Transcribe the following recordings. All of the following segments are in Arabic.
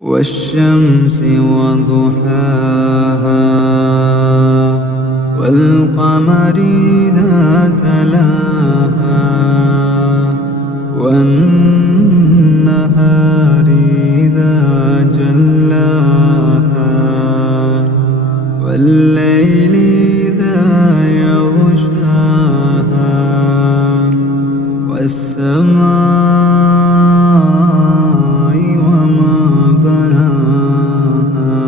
والشمس وضحاها والقمر إذا تلاها والنهار إذا جلاها والليل إذا يغشاها والسماء وما بناها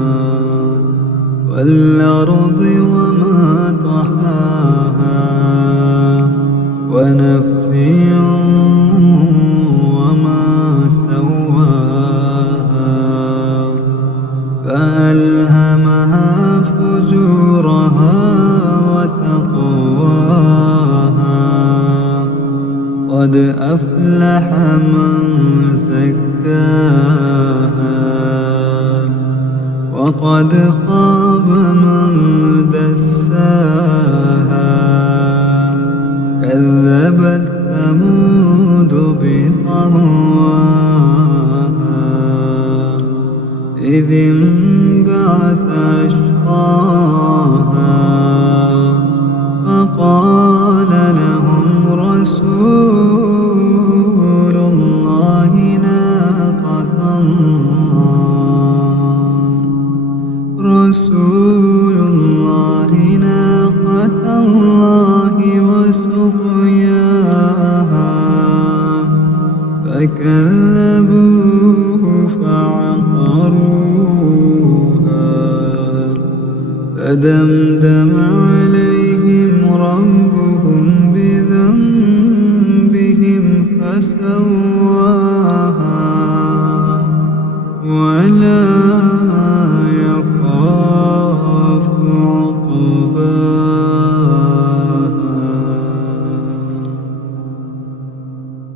والأرض وما طحاها ونفس وما سواها فألهمها فجورها وتقواها قد أفلح من زكاها وقد خاب من دساها كذبت ثمود بطغواها إذ انبعث أشقاها فقال لهم رسول الله ناقة الله وسقياها فكذبوه فعقروها فدمدم عليهم ربهم بذنبهم فسواها ولا يخاف عقباها.